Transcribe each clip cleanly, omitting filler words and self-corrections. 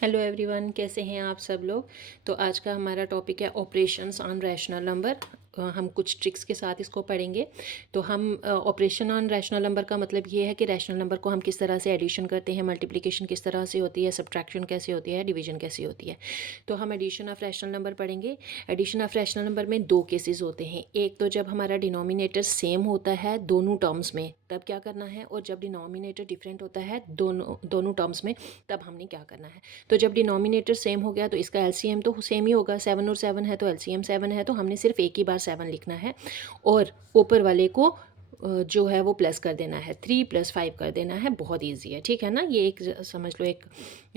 Hello everyone, कैसे हैं आप सब लोग। तो आज का हमारा टॉपिक है ऑपरेशंस ऑन रैशनल नंबर। हम कुछ ट्रिक्स के साथ इसको पढ़ेंगे। तो हम ऑपरेशन ऑन रैशनल नंबर का मतलब ये है कि रैशनल नंबर को हम किस तरह से एडिशन करते हैं, मल्टीप्लिकेशन किस तरह से होती है, सब्ट्रैक्शन कैसे होती है, डिवीजन कैसे होती है। तो हम एडिशन ऑफ रैशनल नंबर पढ़ेंगे। एडिशन ऑफ रैशनल नंबर में दो केसेस होते हैं। एक तो जब हमारा डिनोमिनेटर सेम होता है दोनों टर्म्स में, तब क्या करना है, और जब डिनोमिनेटर डिफरेंट होता है दोनों दोनों टर्म्स में, तब हमने क्या करना है। तो जब डिनोमिनेटर सेम हो गया तो इसका एलसीएम तो सेम ही होगा, 7 और 7 है तो एलसीएम 7 है, तो हमने सिर्फ एक ही बार 7 लिखना है और ऊपर वाले को जो है वो प्लस कर देना है, 3 + 5 कर देना है। बहुत ईजी है, ठीक है ना। ये एक समझ लो एक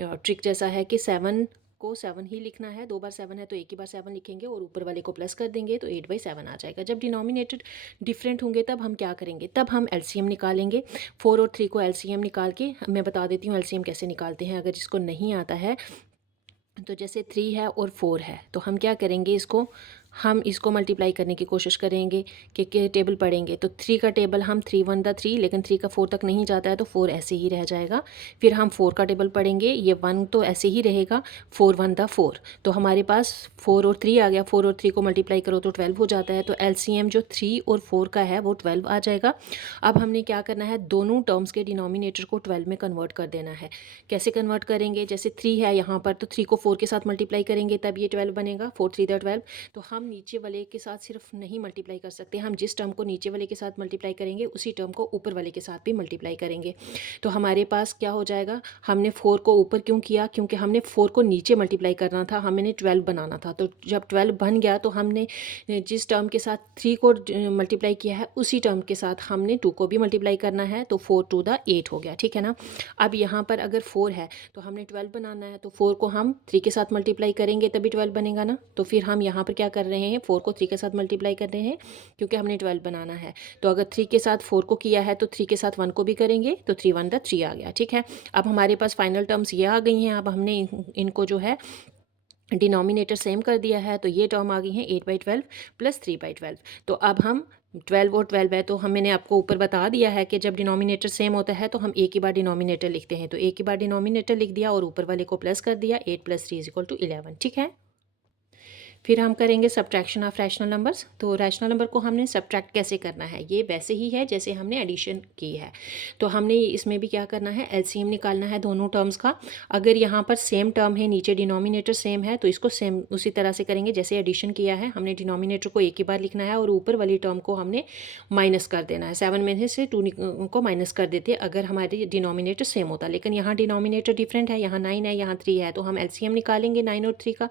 ट्रिक जैसा है कि 7 को 7 ही लिखना है। दो बार 7 है तो एक ही बार 7 लिखेंगे और ऊपर वाले को प्लस कर देंगे तो 8/7 आ जाएगा। जब डिनोमिनेटर डिफरेंट होंगे तब हम क्या करेंगे, तब हम एलसीएम निकालेंगे। 4 और 3 को एलसीएम निकाल के मैं बता देती हूँ एलसीएम कैसे निकालते हैं, अगर जिसको नहीं आता है। तो जैसे 3 है और 4 है तो हम क्या करेंगे, हम इसको मल्टीप्लाई करने की कोशिश करेंगे कि टेबल पढ़ेंगे। तो 3 का टेबल हम 3 1 दा 3, लेकिन 3 का 4 तक नहीं जाता है तो 4 ऐसे ही रह जाएगा। फिर हम 4 का टेबल पढ़ेंगे, ये 1 तो ऐसे ही रहेगा, 4 1 दा 4। तो हमारे पास 4 और 3 आ गया। 4 और 3 को मल्टीप्लाई करो तो 12 हो जाता है। तो एलसीएम जो 3 और 4 का है वो 12 आ जाएगा। अब हमने क्या करना है, दोनों टर्म्स के डिनोमिनेटर को 12 में कन्वर्ट कर देना है। कैसे कन्वर्ट करेंगे, जैसे 3 है यहाँ पर तो 3 को 4 के साथ मल्टीप्लाई करेंगे तब ये 12 बनेगा, 4 3 दा 12। तो हम नीचे वाले के साथ सिर्फ नहीं मल्टीप्लाई कर सकते, हम जिस टर्म को नीचे वाले के साथ मल्टीप्लाई करेंगे उसी टर्म को ऊपर वाले के साथ भी मल्टीप्लाई करेंगे। तो हमारे पास क्या हो जाएगा, हमने 4 को ऊपर क्यों किया, क्योंकि हमने 4 को नीचे मल्टीप्लाई करना था, हमने 12 बनाना था। तो जब 12 बन गया तो हमने जिस टर्म के साथ 3 को मल्टीप्लाई किया है उसी टर्म के साथ हमने 2 को भी मल्टीप्लाई करना है। तो 4 2 दा 8 हो गया, ठीक है ना। अब यहाँ पर अगर 4 है तो हमने 12 बनाना है, तो 4 को हम 3 के साथ मल्टीप्लाई करेंगे तभी 12 बनेगा ना। तो फिर हम यहाँ पर क्या कर रहे हैं, 4 को 3 के साथ मल्टीप्लाई कर रहे हैं क्योंकि हमने 12 बनाना है। तो अगर 3 के साथ 4 को किया है तो 3 के साथ 1 को भी करेंगे तो 3 1 दा 3 आ गया, ठीक है। अब हमारे पास फाइनल टर्म्स ये आ गई हैं। अब हमने इनको जो है डिनोमिनेटर सेम कर दिया है, तो ये टर्म आ गई हैं 8/12 + 3/12। तो अब हम 12 और 12 है तो मैंने आपको ऊपर बता दिया है कि जब डिनोमिनेटर सेम होता है तो हम एक ही बार डिनोमिनेटर लिखते हैं। तो एक ही बार डिनोमिनेटर लिख दिया और ऊपर वाले को प्लस कर दिया, 8 + 3 = 11, ठीक है। फिर हम करेंगे सब्ट्रैक्शन ऑफ रैशनल नंबर्स। तो रैशनल नंबर को हमने सब्ट्रैक्ट कैसे करना है, ये वैसे ही है जैसे हमने एडिशन की है। तो हमने इसमें भी क्या करना है, एलसीएम निकालना है दोनों टर्म्स का। अगर यहाँ पर सेम टर्म है, नीचे डिनोमिनेटर सेम है, तो इसको सेम उसी तरह से करेंगे जैसे एडिशन किया है। हमने डिनोमिनेटर को एक ही बार लिखना है और ऊपर वाली टर्म को हमने माइनस कर देना है। 7 में से 2 को माइनस कर देते अगर हमारे डिनोमिनेटर सेम होता, लेकिन यहाँ डिनोमिनेटर डिफरेंट है, यहाँ 9 है, यहाँ 3 है, तो हम एलसीएम निकालेंगे 9 और 3 का।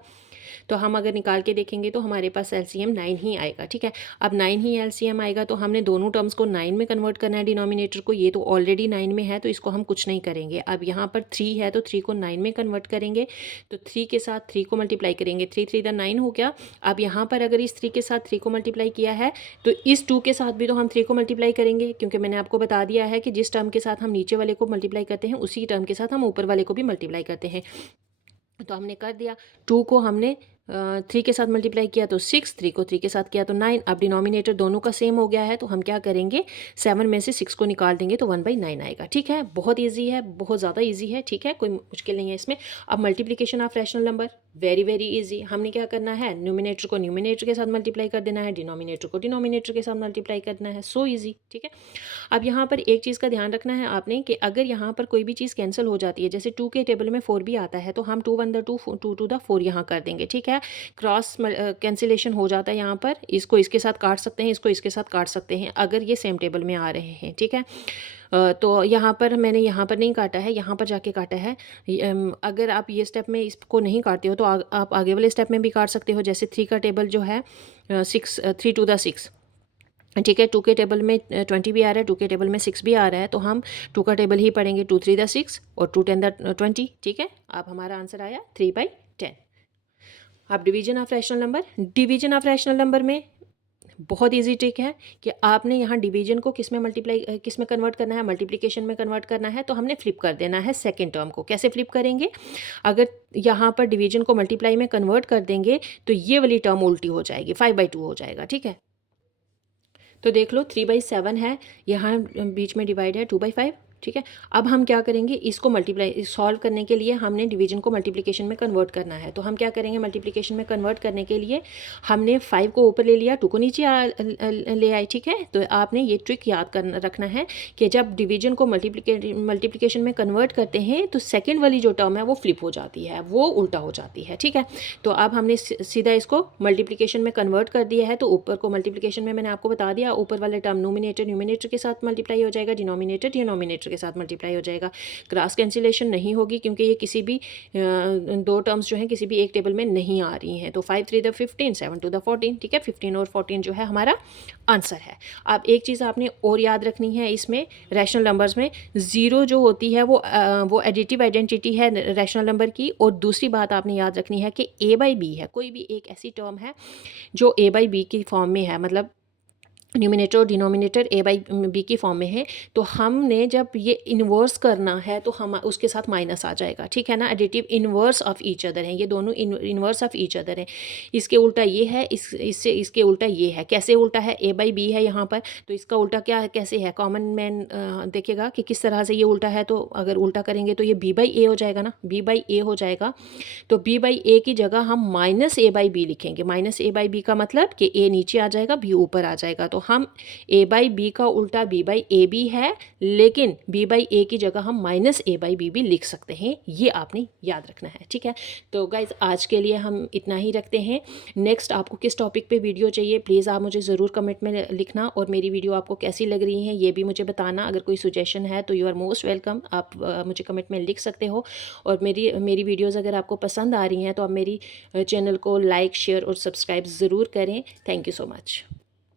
तो हम अगर निकाल के देखेंगे तो हमारे पास एलसीएम 9 ही आएगा, ठीक है। अब 9 ही एलसीएम आएगा तो हमने दोनों टर्म्स को 9 में कन्वर्ट करना है, डिनोमिनेटर को। ये तो ऑलरेडी 9 में है तो इसको हम कुछ नहीं करेंगे। अब यहाँ पर 3 है तो 3 को 9 में कन्वर्ट करेंगे, तो 3 के साथ 3 को मल्टीप्लाई करेंगे, 3 3 दा 9 हो गया। अब यहाँ पर अगर इस 3 के साथ 3 को मल्टीप्लाई किया है तो इस 2 के साथ भी तो हम 3 को मल्टीप्लाई करेंगे, क्योंकि मैंने आपको बता दिया है कि जिस टर्म के साथ हम नीचे वाले को मल्टीप्लाई करते हैं उसी टर्म के साथ हम ऊपर वाले को भी मल्टीप्लाई करते हैं। तो हमने कर दिया, 2 को हमने 3 के साथ मल्टीप्लाई किया तो 6, 3 को 3 के साथ किया तो 9। अब डिनोमिनेटर दोनों का सेम हो गया है तो हम क्या करेंगे, 7 में से 6 को निकाल देंगे तो 1/9 आएगा, ठीक है। बहुत ईजी है, बहुत ज़्यादा ईजी है, ठीक है, कोई मुश्किल नहीं है इसमें। अब multiplication of rational number, very very easy. हमने क्या करना है, न्यूमिनेटर को न्यूमिनेटर के साथ मल्टीप्लाई कर देना है, डिनोमिनेटर को डिनोमिनेटर के साथ मल्टीप्लाई करना है, सो ईजी, ठीक है। अब यहाँ पर एक चीज़ का ध्यान रखना है आपने कि अगर यहाँ पर कोई भी चीज़ कैंसिल हो जाती है, जैसे 2 के टेबल में 4 भी आता है, तो हम 2 1 दा 2 2 2 दा 4 यहाँ कर देंगे, ठीक है। क्रॉस कैंसिलेशन हो जाता है यहाँ पर, इसको इसके साथ काट सकते हैं, इसको इसके साथ काट सकते हैं अगर ये सेम टेबल में आ रहे हैं, ठीक है। तो यहाँ पर मैंने यहाँ पर नहीं काटा है, यहाँ पर जाके काटा है। अगर आप ये स्टेप में इसको नहीं काटते हो तो आप आगे वाले स्टेप में भी काट सकते हो। जैसे 3 का टेबल जो है 6 3 2 दा 6, ठीक है। 2 के टेबल में 20 भी आ रहा है, 2 के टेबल में 6 भी आ रहा है, तो हम 2 का टेबल ही पढ़ेंगे, 2 3 दा 6 और 2 10 दा 20, ठीक है। अब हमारा आंसर आया 3/10। अब division of rational number, division of rational number में बहुत इजी ट्रिक है कि आपने यहाँ डिवीजन को किस में कन्वर्ट करना है, मल्टीप्लिकेशन में कन्वर्ट करना है। तो हमने फ्लिप कर देना है सेकंड टर्म को। कैसे फ्लिप करेंगे, अगर यहाँ पर डिवीजन को मल्टीप्लाई में कन्वर्ट कर देंगे तो ये वाली टर्म उल्टी हो जाएगी, 5/2 हो जाएगा, ठीक है। तो देख लो 3/7 है, यहाँ बीच में डिवाइड है 2/5, ठीक है। अब हम क्या करेंगे, इसको मल्टीप्लाई सॉल्व करने के लिए हमने डिवीजन को मल्टीप्लिकेशन में कन्वर्ट करना है। तो हम क्या करेंगे, मल्टीप्लिकेशन में कन्वर्ट करने के लिए हमने 5 को ऊपर ले लिया, 2 को नीचे ले आए। ठीक है, तो आपने ये ट्रिक याद करना रखना है कि जब डिवीजन को मल्टीप्लिकेशन में कन्वर्ट करते हैं तो सेकेंड वाली जो टर्म है वो फ्लिप हो जाती है, वो उल्टा हो जाती है। ठीक है, तो अब हमने सीधा इसको मल्टीप्लिकेशन में कन्वर्ट कर दिया है। तो ऊपर को मल्टीप्लिकेशन में मैंने आपको बता दिया, ऊपर वाले टर्म नोमिनेटर न्यूमिनेटर के साथ मल्टीप्लाई हो जाएगा, डिनोमिनेटर डिनोमिनेटर के साथ मल्टीप्लाई हो जाएगा। क्रॉस कैंसिलेशन नहीं होगी क्योंकि ये किसी भी दो टर्म्स जो हैं किसी भी एक टेबल में नहीं आ रही हैं। तो 5 3 द 15, 7 2 द 14। ठीक है, 15 और 14 जो है हमारा आंसर है। अब एक चीज़ आपने और याद रखनी है, इसमें रैशनल नंबर्स में ज़ीरो जो होती है वो एडिटिव आइडेंटिटी है रैशनल नंबर की। और दूसरी बात आपने याद रखनी है कि ए बाई बी है, कोई भी एक ऐसी टर्म है जो ए बाई बी की फॉर्म में है, मतलब न्यूमिनेटर और डिनोमिनेटर ए बाई बी की फॉर्म में है। तो हमने जब ये इन्वर्स करना है तो हम उसके साथ माइनस आ जाएगा। ठीक है ना, additive inverse of each other हैं, ये दोनों इन्वर्स ऑफ ईच अदर हैं। इसके उल्टा ये है, इससे इसके उल्टा ये है। कैसे उल्टा है, ए बाई बी है यहाँ पर, तो इसका उल्टा क्या कैसे है, कॉमन मैन देखेगा कि किस तरह से ये उल्टा है। तो अगर उल्टा करेंगे तो ये बी बाई ए हो जाएगा ना, बी बाई ए हो जाएगा। तो बी बाई ए की जगह हम माइनस ए बाई बी लिखेंगे। माइनस ए बाई बी का मतलब कि ए नीचे आ जाएगा, बी ऊपर आ जाएगा। तो हम ए बाई बी का उल्टा बी बाई ए बी है, लेकिन बी बाई ए की जगह हम माइनस ए बाई बी भी लिख सकते हैं। ये आपने याद रखना है। ठीक है, तो गाइज आज के लिए हम इतना ही रखते हैं। नेक्स्ट आपको किस टॉपिक पे वीडियो चाहिए प्लीज़ आप मुझे ज़रूर कमेंट में लिखना, और मेरी वीडियो आपको कैसी लग रही है ये भी मुझे बताना। अगर कोई सजेशन है तो यू आर मोस्ट वेलकम, आप मुझे कमेंट में लिख सकते हो। और मेरी वीडियोज़ अगर आपको पसंद आ रही हैं तो आप मेरी चैनल को लाइक शेयर और सब्सक्राइब ज़रूर करें। Thank you so much.